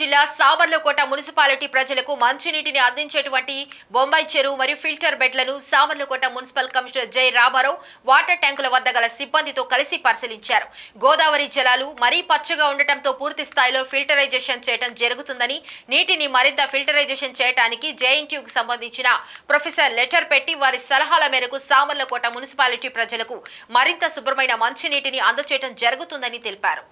జిల్లా సామర్లకోట మున్సిపాలిటీ ప్రజలకు మంచినీటిని అందించేటువంటి బొంబాయి చెరువు మరియు ఫిల్టర్ బెడ్లను సామర్లకోట మున్సిపల్ కమిషనర్ జై రామారావు వాటర్ ట్యాంకుల వద్ద గల సిబ్బందితో కలిసి పరిశీలించారు. గోదావరి జలాలు మరీ పచ్చగా ఉండటంతో పూర్తి స్థాయిలో ఫిల్టరైజేషన్ చేయడం జరుగుతుందని, నీటిని మరింత ఫిల్టరైజేషన్ చేయడానికి జేఎన్టీయూకు సంబంధించిన ప్రొఫెసర్ లెటర్ పెట్టి వారి సలహాల మేరకు సామర్లకోట మున్సిపాలిటీ ప్రజలకు మరింత శుభ్రమైన మంచినీటిని అందజేయడం జరుగుతుందని తెలిపారు.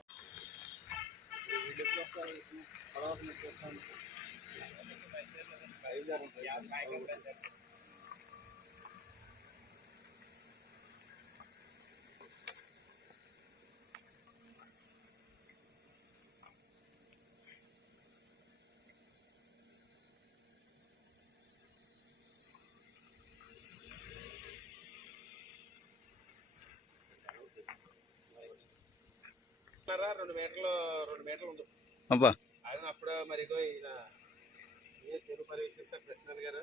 రెండు మీటర్లు ఉండదు అబ్బా. అది అప్పుడు మరి ఈయన చెరువు పర్యవేక్షిస్తారు కృష్ణన్ గారు.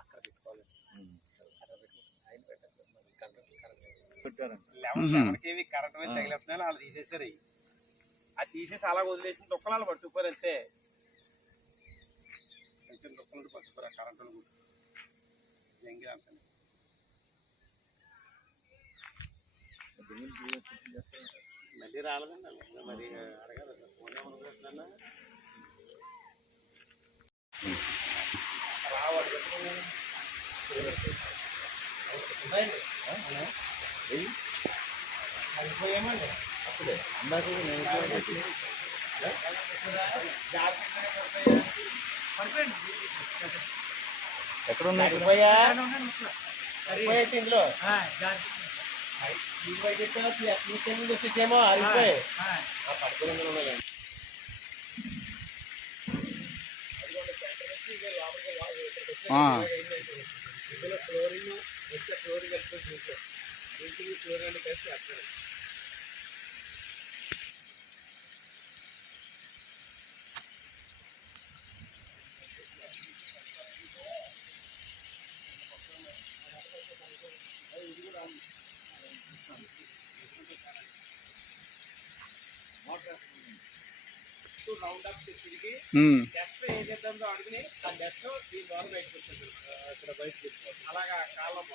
అక్కడ పెట్టుకోవాలి. కరెంట్ మీద తగిలేస్తున్నాయి, వాళ్ళు తీసేసారు. అది తీసేసి అలా వదిలేసిన దుఃఖాలు పట్టుకోరు అంతే. దుఃఖాలు పట్టుకోరు కరెంటు జంగి అంత మళ్ళీ రాలేదండి. మరి అడగాలి ఫోన్ ఏమనుకుంటున్నా రావాలి అయిపోయామండి. అప్పుడే అందాక ఎక్కడ ఉన్నాయి ఇందులో వచ్చేసేమో అయిపోయాయి పడుకుని ఉన్నాయండి. ఇందులో ఫ్లోరింగ్ ఫ్లోరింగ్ కలిపి ఫ్లోరింగ్ కలిసి అక్కడ రౌండ్ అప్ తిరిగి డస్ట్ ఏ చేద్దాంతో అడుగుని ఆ డస్ట్ దీని ద్వారా బయటకు వస్తుంది. ఇక్కడ బయటకు తీసుకోవాలి. అలాగా కాలం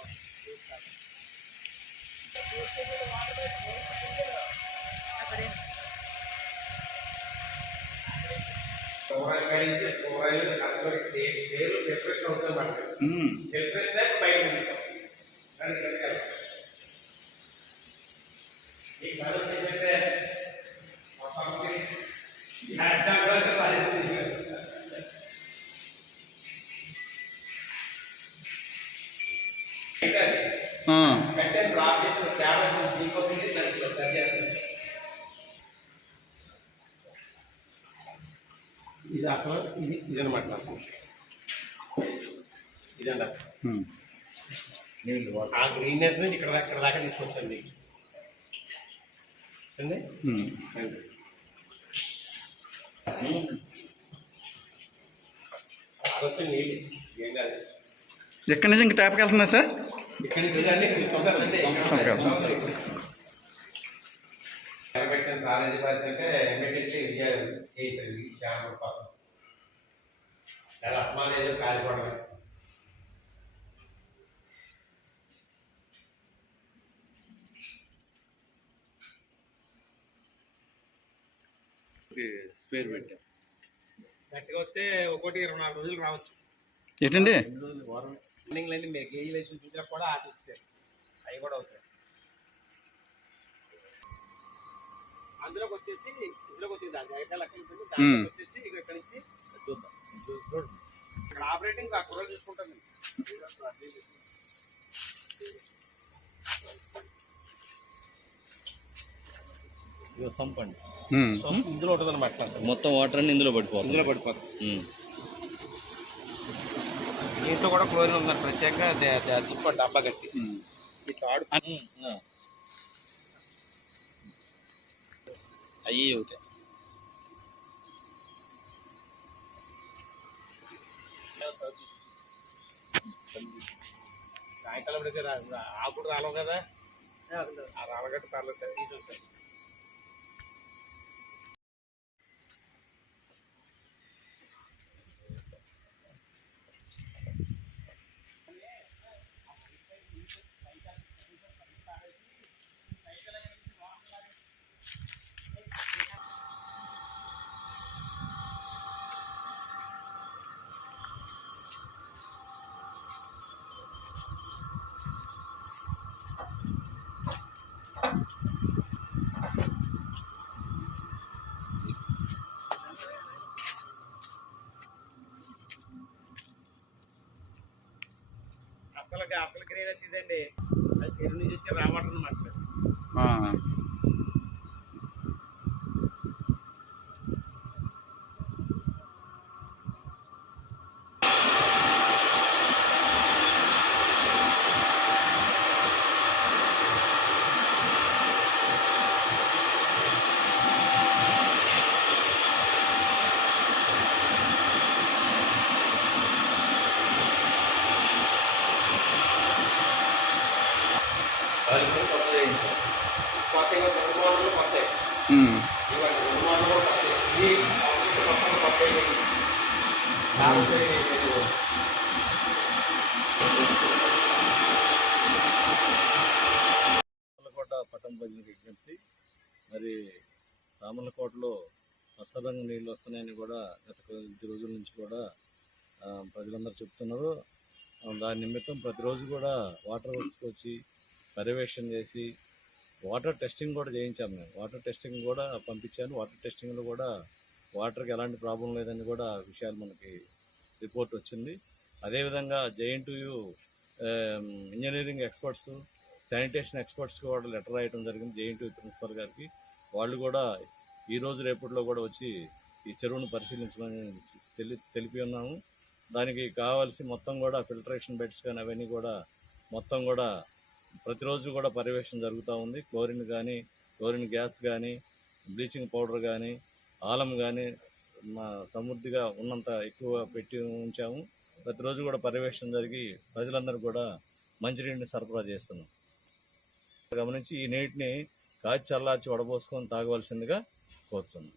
డిప్రెషన్ అవుతుంది మనకి. డిప్రెషన్ బయట ఈ కాలం ఏంటంటే ఇది అసలు ఇదన్నమాట ఇదండి అసలు ఆ గ్రీన్నెస్ నుంచి ఇక్కడ దాకా తీసుకొచ్చండి. ఎక్కడి నుంచి ఇంక ట్యాప్కి వెళ్తున్నా సార్? ఇక్కడ నుంచి పెట్టిన సార్ ఏది పడుతుంటే ఇమీడియట్లీ చేయించండి. క్యామరా పాపం చాలా అపమానం కాలిపోవడమే. స్పేర్ పెట్టా గట్టిగా వస్తే ఒకటి 24 రోజులు రావచ్చు. ఏంటండి మార్నింగ్ లైన్ మీరు కేజీ వేసి చూపించినా కూడా ఆట ఇచ్చారు. అవి కూడా అవుతాయి. అందులోకి వచ్చేసి ఇందులోకి వచ్చేది దాని వచ్చేసి ఇక్కడ నుంచి చూద్దాం. ఇక్కడ ఆపరేటింగ్ ఆ కుర్రలు చూసుకుంటాను. సంపండి ఇందులో ఉంటుంది అన్నమాట. మొత్తం వాటర్ అన్ని ఇందులో పడిపోతుంది. దీంట్లో కూడా క్లోరిన్ ఉందండి. ప్రత్యేకంగా తిప్పండి డబ్బా కట్టి ఇట్లా ఆడు అయ్యి ఒకటే. సాయంకాలం ఆకుడు రాలేవు కదా ఆ రాలగట్టు పర్లేదు సార్ తీసుకొచ్చాను. అసలు గ్రీనెస్ ఇదండి, అది చెరువు నుంచి వచ్చి రావటం అనమాట. కొత్తగా 2 మోటార్లు కొత్తాయి, ఇవాళ 2 మోటార్లు కూడా కొత్తాయి. ఇది మొత్తం కొత్త రామలకోట పట్టణ ప్రజలకు విజ్ఞప్తి. మరి రామలకోటలో వర్షారంగ నీళ్ళు వస్తున్నాయని కూడా గత కొద్ది రోజుల నుంచి కూడా ప్రజలందరూ చెప్తున్నారు. దాని నిమిత్తం ప్రతిరోజు కూడా వాటర్ వర్క్స్కి వచ్చి పర్యవేక్షణ చేసి వాటర్ టెస్టింగ్ కూడా చేయించాము. మేము వాటర్ టెస్టింగ్ కూడా పంపించాను. వాటర్ టెస్టింగ్లో కూడా వాటర్కి ఎలాంటి ప్రాబ్లం లేదని కూడా విషయాలు మనకి రిపోర్ట్ వచ్చింది. అదేవిధంగా JNTU engineering experts, sanitation experts కూడా లెటర్ రాయడం జరిగింది JNTU ప్రిన్సిపల్ గారికి. వాళ్ళు కూడా ఈరోజు రేపటిలో కూడా వచ్చి ఈ చెరువును పరిశీలించమని తెలిపి ఉన్నాము. దానికి కావాల్సి మొత్తం కూడా ఫిల్టరేషన్ బెడ్స్ కానీ అవన్నీ కూడా మొత్తం కూడా ప్రతిరోజు కూడా పర్యవేక్షణ జరుగుతూ ఉంది. క్లోరిన్ గ్యాస్ కానీ, బ్లీచింగ్ పౌడర్ కానీ, ఆలం కానీ సమృద్ధిగా ఉన్నంత ఎక్కువ పెట్టి ఉంచాము. ప్రతిరోజు కూడా పర్యవేక్షణ జరిగి ప్రజలందరూ కూడా మంచినీటిని సరఫరా చేస్తున్నాం. గమనించి ఈ నీటిని కాచి చల్లార్చి వడబోసుకొని తాగవలసిందిగా కోరుతున్నాం.